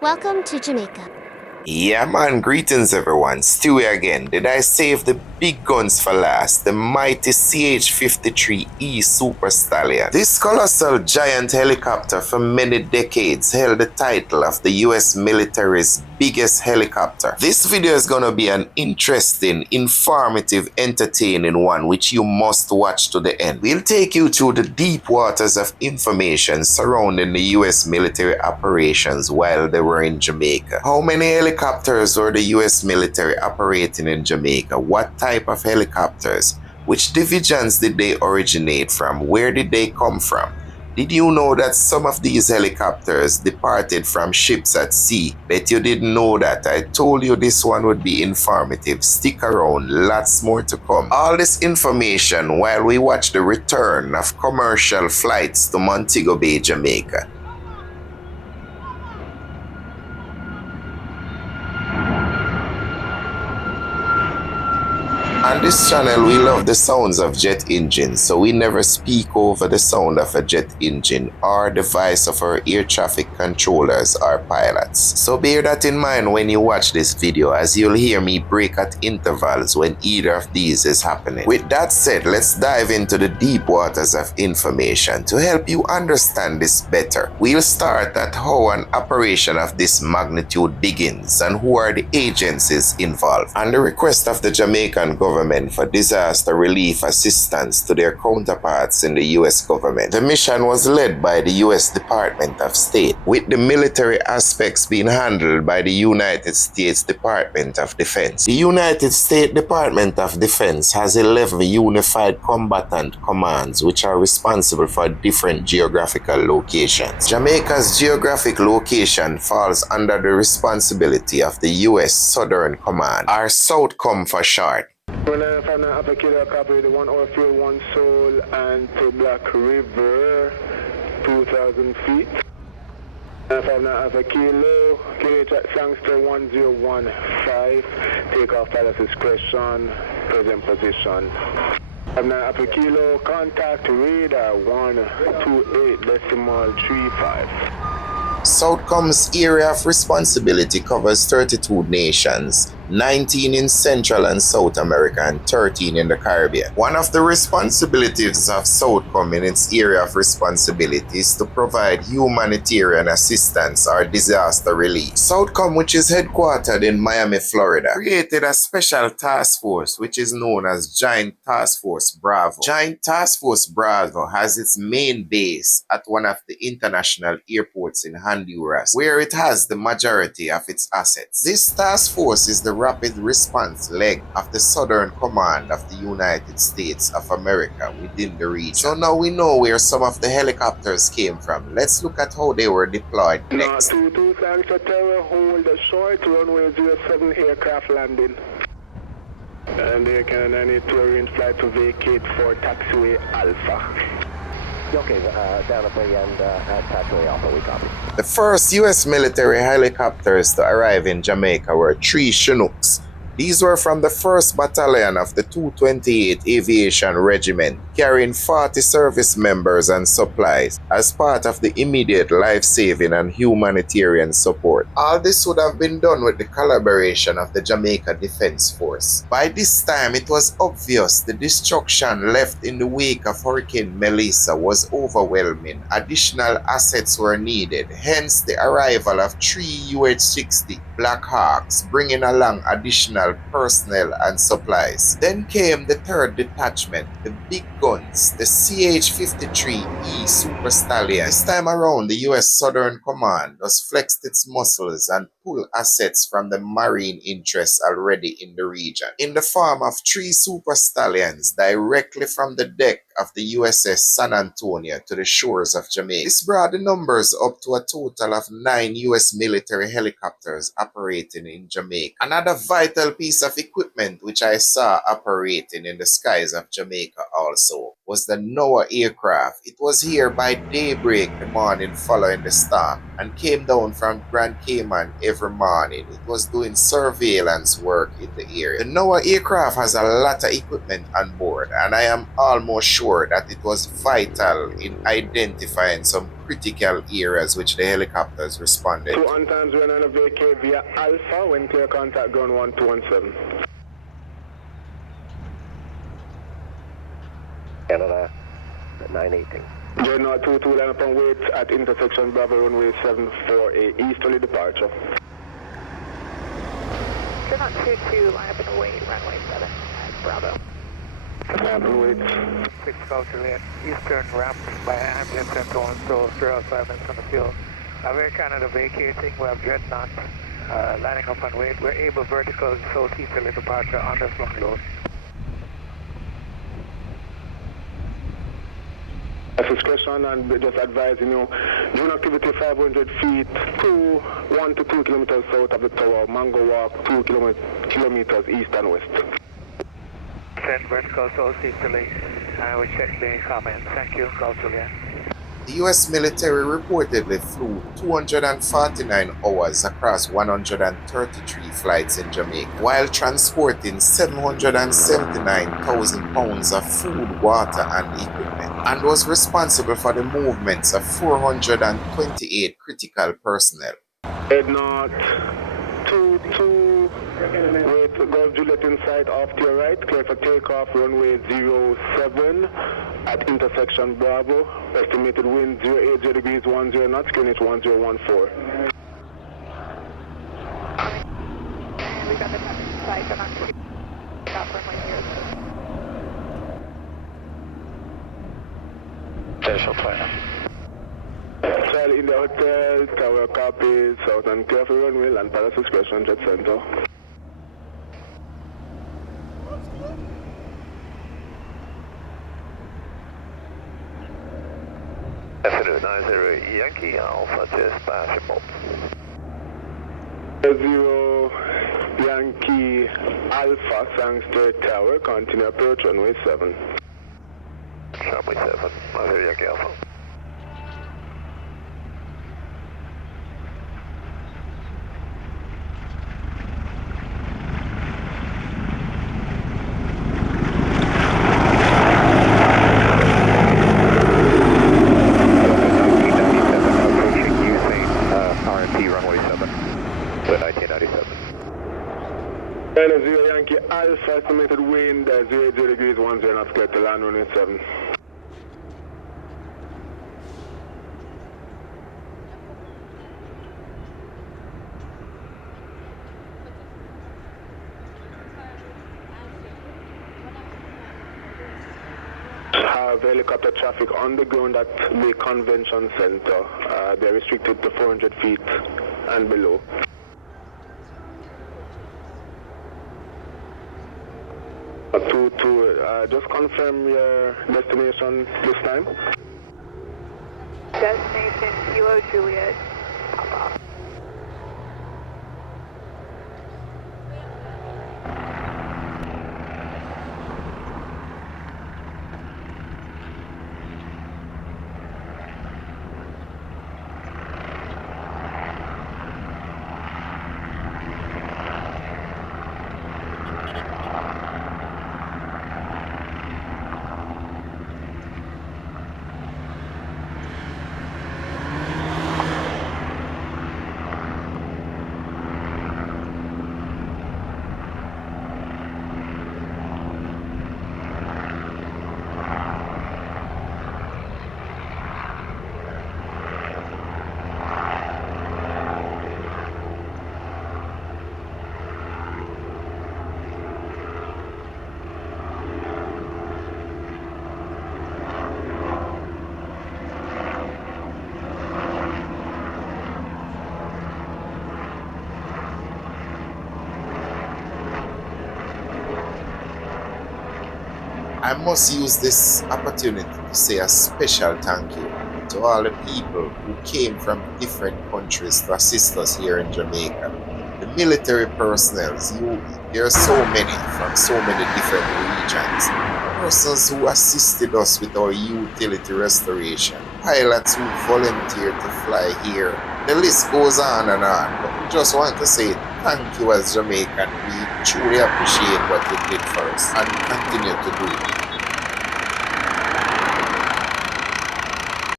Welcome to Jamaica. Yeah man, greetings everyone, Stewie again. Did I save the big guns for last? The mighty CH-53E Super Stallion. This colossal giant helicopter for many decades held the title of the US military's biggest helicopter. This video is gonna be an interesting, informative, entertaining one which you must watch to the end. We'll take you through the deep waters of information surrounding the US military operations while they were in Jamaica. How many helicopters were the US military operating in Jamaica? What type of helicopters? Which divisions did they originate from? Where did they come from? Did you know that some of these helicopters departed from ships at sea? Bet you didn't know that. I told you this one would be informative. Stick around, lots more to come. All this information while we watch the return of commercial flights to Montego Bay, Jamaica. On this channel, we love the sounds of jet engines, so we never speak over the sound of a jet engine or the voice of our air traffic controllers or pilots. So bear that in mind when you watch this video, as you'll hear me break at intervals when either of these is happening. With that said, let's dive into the deep waters of information to help you understand this better. We'll start at how an operation of this magnitude begins and who are the agencies involved. On the request of the Jamaican government for disaster relief assistance to their counterparts in the US government. The mission was led by the US Department of State, with the military aspects being handled by the United States Department of Defense. The United States Department of Defense has 11 unified combatant commands which are responsible for different geographical locations. Jamaica's geographic location falls under the responsibility of the US Southern Command, or southcom for short. From the Upper Kilo, copy the 1 hour field, 1 Soul, and to Black River, 2,000 feet. From the Upper Kilo, Track Sangster 1015, takeoff pilot discretion, present position. From the Upper Kilo, contact radar 128.35. Southcom's area of responsibility covers 32 nations, 19 in Central and South America and 13 in the Caribbean. One of the responsibilities of Southcom in its area of responsibility is to provide humanitarian assistance or disaster relief. Southcom, which is headquartered in Miami, Florida, created a special task force which is known as Joint Task Force BRAVO. Joint Task Force BRAVO has its main base at one of the international airports in Honduras, where it has the majority of its assets. This task force is the rapid response leg of the Southern Command of the United States of America within the region. So now we know where some of the helicopters came from. Let's look at how they were deployed next. 22 Sangster Terror, hold short, runway 07 aircraft landing. And they can any touring flight to vacate for taxiway Alpha. Okay, down at the end, taxiway Alpha, we copy. The first U.S. military helicopters to arrive in Jamaica were 3 Chinooks. These were from the 1st Battalion of the 228 Aviation Regiment, carrying 40 service members and supplies as part of the immediate life-saving and humanitarian support. All this would have been done with the collaboration of the Jamaica Defense Force. By this time, it was obvious the destruction left in the wake of Hurricane Melissa was overwhelming. Additional assets were needed, hence the arrival of 3 UH-60 Black Hawks, bringing along additional personnel and supplies. Then came the 3rd Detachment, the big guns, the CH-53E Super Stallion. This time around, the US Southern Command has flexed its muscles and pulled assets from the marine interests already in the region, in the form of 3 Super Stallions directly from the deck of the USS San Antonio to the shores of Jamaica. This brought the numbers up to a total of 9 US military helicopters operating in Jamaica. Another vital piece of equipment which I saw operating in the skies of Jamaica also was the NOAA aircraft. It was here by daybreak the morning following the storm and came down from Grand Cayman every morning. It was doing surveillance work in the area. The NOAA aircraft has a lot of equipment on board, and I am almost sure that it was vital in identifying some critical areas which the helicopters responded Two to. on times when on a vacate via Alpha when clear contact ground 1217. Canada 918. General 22 line up and wait at intersection Bravo runway 74 a easterly departure. General 22 line up and wait runway 7 at Bravo. Line up and wait. 6 Golf Juliet, eastern ramp by ambulance and so on, so 0 minutes on the field. We're Canada vacating, we have dreadnought lining up and wait. We're able vertical southeasterly departure on this long load. Discretion and just advising you, June activity 500 feet, 1 to 2 kilometers south of the tower, Mango Walk 2 kilometers east and west. Send vertical southeasterly, we check the comments. Thank you, Golf Juliet. The US military reportedly flew 249 hours across 133 flights in Jamaica while transporting 779,000 pounds of food, water, and equipment, and was responsible for the movements of 428 critical personnel. Head north 22, wait Golf Juliet inside off to your right, clear for takeoff runway 07 at intersection Bravo, estimated wind 080 degrees 10 knots, QNH 1014. And we got the side on takeoff runway 0. Official plan. Charlie in the hotel, tower copy, south and clear for runway, land Palace Expression, Jet Center. Afternoon 90 Yankee Alpha dispatchable. 0 Yankee Alpha, Sangster Tower, continue approach runway 7. Runway 7, 90 Yankee Alpha. China 0 Yankee Alpha, estimated wind 080 degrees 10 knots, get to land runway 7. Have helicopter traffic on the ground at the convention center. They're restricted to 400 feet and below. Just confirm your destination this time. Destination Kilo Juliet, Papa. I must use this opportunity to say a special thank you to all the people who came from different countries to assist us here in Jamaica. The military personnel, there are so many from so many different regions. persons who assisted us with our utility restoration, pilots who volunteered to fly here. The list goes on and on, but we just want to say thank you as Jamaican. We truly appreciate what you did for us and continue to do it.